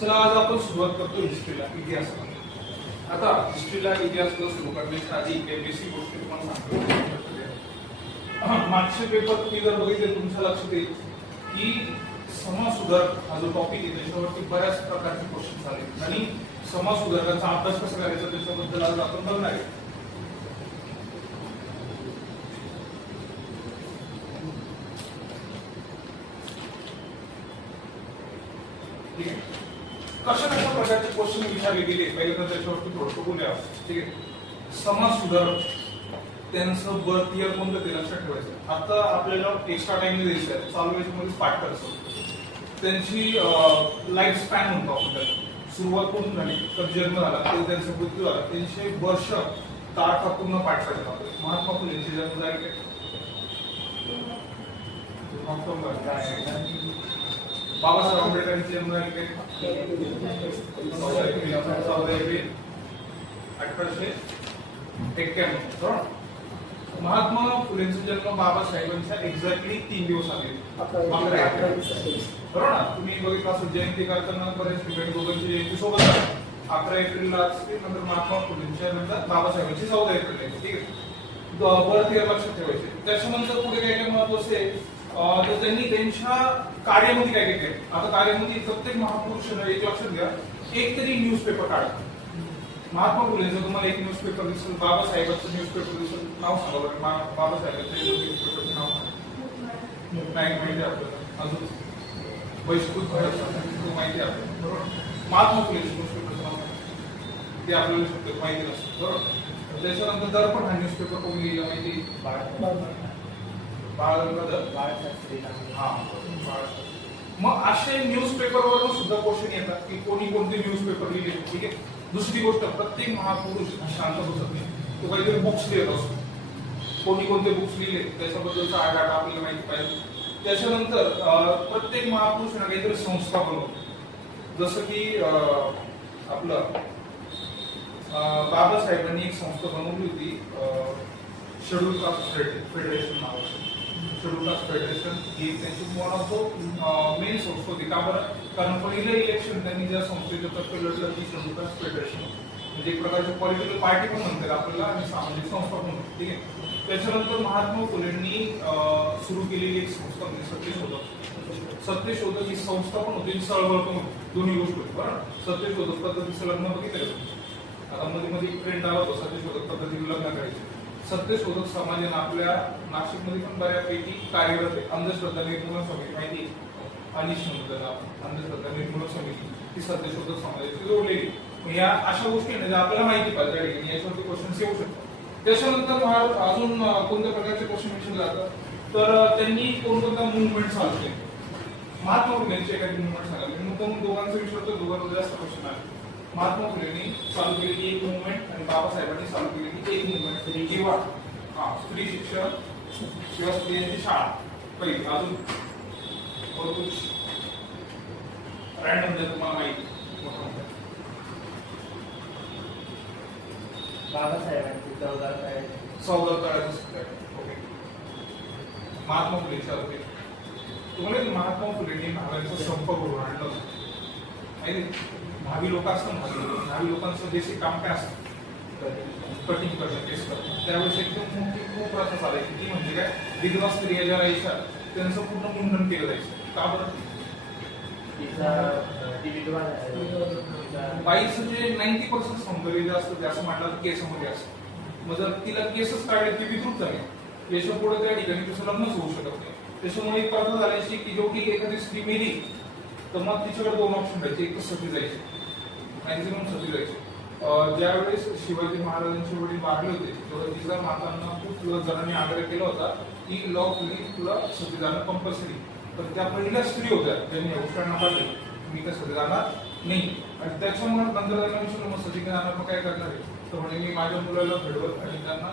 चला आज आपण सुरुवात करतो हिस्ट्रीला, इतिहासाला. आता हिस्ट्रीला इतिहासाला सुरू करण्याच्या आधी काही बेसिक गोष्टी तुम्हाला सांगतो. मागचे पेपर तुम्ही जर बघितले तुमच्या लक्षात येईल की समाज सुधारक हा जो टॉपिक आहे त्याच्यावरती बऱ्याच प्रकारचे क्वेश्चन आले आणि समाज सुधारकांचा अभ्यास कसा करायचा त्याच्याबद्दल आज आपण बघणार आहे. ठीक आहे, कशा कशा प्रकारचे क्वेश्चन विचारले गेले पहिले तर त्याच्यावरती थोडं बोलूया. ठीक आहे, समाज सुधारक त्यांचं बर्थ इयर कोणतं ते लक्षात ठेवायचं. आता आपल्याला एक्स्ट्रा टाइम द्यायचा आहे, चालू याच्यामध्ये पाठ करायचं. त्यांची लाईफ स्पॅन म्हणतो आपण त्याला. सुरुवात कुठून झाली तर जन्म झाला तो त्यांचा मृत्यू झाला 300 वर्ष ताठ पूर्ण पाठ करायचा. महात्मा फुले यांचे जन्म झाले बाबासाहेब आंबेडकरांचे जन्म झाले काय 1891. बरोबर. महात्मा फुलेंचा जन्म बाबासाहेबांच्या एक्झॅक्टली 3 दिवस आले. बरोबर ना. तुम्ही बघितलं असं जयंती करताना बरेच ठिकाणी दोघांची जयंती सोबत आहे. 11 एप्रिलला असते, नंतर महात्मा फुलेंच्या नंतर बाबासाहेबांची 14 एप्रिल आहे. ठीक आहे, बर्थ इयर लक्षात ठेवायचे. त्याच्यानंतर पुढे काय काय महत्वाचं आहे तर त्यांनी त्यांच्या कार्यामध्ये काय केले. आता कार्यामध्ये प्रत्येक महापुरुषानं एक लक्षात घ्या, एक तरी न्यूजपेपर काढा. महात्मा फुलेंचं तुम्हाला एक न्यूजपेपर दिसेल, बाबासाहेबांचं न्यूजपेपर दिसेल. नाव सांगा बरं, बाबासाहेबांचं न्यूजपेपरचं नाव सांगा. नाही माहिती आपल्याला. अजून वैश्विक भारत तो माहिती आपल्याला. बरोबर. महात्मा फुलेंचं न्यूजपेपरचं नाव सांगा, ते आपल्याला शक्यतो माहिती नसतं. बरोबर. त्याच्यानंतर दर्पण हा न्यूजपेपर कोणी लिहिला माहिती? मग असे न्यूजपेपरवरून सुद्धा क्वेश्चन येतात की कोणी कोणते न्यूजपेपर लिहिले. ठीक आहे. दुसरी गोष्ट, प्रत्येक महापुरुष शांत बसत नाही, तो काहीतरी बुक्स लिहित असतो. कोणी कोणते बुक्स लिहिले त्याच्याबद्दलचा आढावा आपल्याला माहिती पाहिजे. त्याच्यानंतर प्रत्येक महापुरुषाने काहीतरी संस्था बनवतो. जसं की आपलं बाबासाहेबांनी एक संस्था बनवली होती, शेड्यूल कास्ट फेडरेशन नावाची. शेड्यूल कास्ट फेडरेशन ही त्यांची वन ऑफ द मेन संस्था होती. का बरं? कारण पहिलं इलेक्शन त्यांनी ज्या संस्थेचं तर्फे लढलं ती शेड्यूल कास्ट फेडरेशन, म्हणजे एक प्रकारची पॉलिटिकल पार्टी पण म्हणतात आपल्याला आणि सामाजिक संस्था पण म्हणतात. ठीक आहे. त्याच्यानंतर महात्मा फुलेंनी सुरू केलेली एक संस्था म्हणजे सत्यशोधक. सत्यशोधक ही संस्था पण होती, चळवळ पण होती, दोन्ही गोष्टी होती. बरं. सत्यशोधक पद्धतीचं लग्न बघितलं आता मध्ये मध्ये ट्रेंड आला होता सत्यशोधक पद्धतीने लग्न करायचे. सत्यशोधक समाजाने आपल्या नाशिकमध्ये पण बऱ्यापैकी कार्यरत आहे. अंधश्रद्धा निर्मूलन समिती माहिती, अनिश म्हणतो अंधश्रद्धा निर्मूलन समिती, ही सत्यशोधक समाजाची जोडलेली. या अशा गोष्टी ज्या आपल्याला माहिती पाहिजे त्या ठिकाणी याच्यावरती क्वेश्चन येऊ शकतात. त्याच्यानंतर अजून कोणत्या प्रकारचे क्वेश्चन विचारले जातात तर त्यांनी कोणकोणत्या मुवमेंट चालू केले. महात्मा फुलेंचे एखादी मुवमेंट सांगा. दोघांचा विषय तर दोघांना जास्त क्वेश्चन आहे. महात्मा फुलेंनी चालू केलेली एक मुवमेंट आणि बाबासाहेबांनी चालू केलेली एक मुवमेंट किंवा स्त्री शिक्षण किंवा स्त्रियांची शाळा पहिली. अजून रॅन्डम जर तुम्हाला माहिती बाबासाहेबांची 14 करायचं ओके. महात्मा फुले चालू केली. तुम्हाला महात्मा फुलेंनी भाव्यांचा संप करून आणलं माहिती. भावी लोक असतात, भावी लोकांचं बेसिक काम काय असतं, कटिंग करणं, केस करणं. त्यावेळेस एकदम मोठी खूप प्रथा चालायची. ती म्हणजे काय, विधवा स्त्रिया ज्या राहायच्या त्यांचं पूर्ण मुंडन केलं जायचं. का बरं? बाईचं जे 90% सौंदर्य जे असतं ते असं म्हटलं केसामध्ये असतं. मग जर तिला केसच काढले ती विकृत झाली, याच्या पुढे त्या ठिकाणी तिचं लग्नच होऊ शकत नाही. त्याच्यामुळे एक प्रथा झाल्याची की जेवढी एखादी स्त्री मेली तर मग तिच्याकडे 2 ऑप्शन राहायचे. एक तर सती जायचे, मॅक्झिमम सती जायचे. ज्यावेळेस शिवाजी महाराजांचे वडील वारले होते तेव्हा तिच्या मातांना खूप जणांनी आग्रह केला होता की लॉफुली तुला सती जाणं कंपल्सरी. तर त्या पहिल्या स्त्री होत्या ज्यांनी औषधांना पाठवले मी त्या सती जाणार नाही. आणि त्याच्यामुळे नंतर त्यांना विचारलं मग सती जाणार मग काय करणार आहे तर म्हणे मी माझ्या मुलाला घडवत आणि त्यांना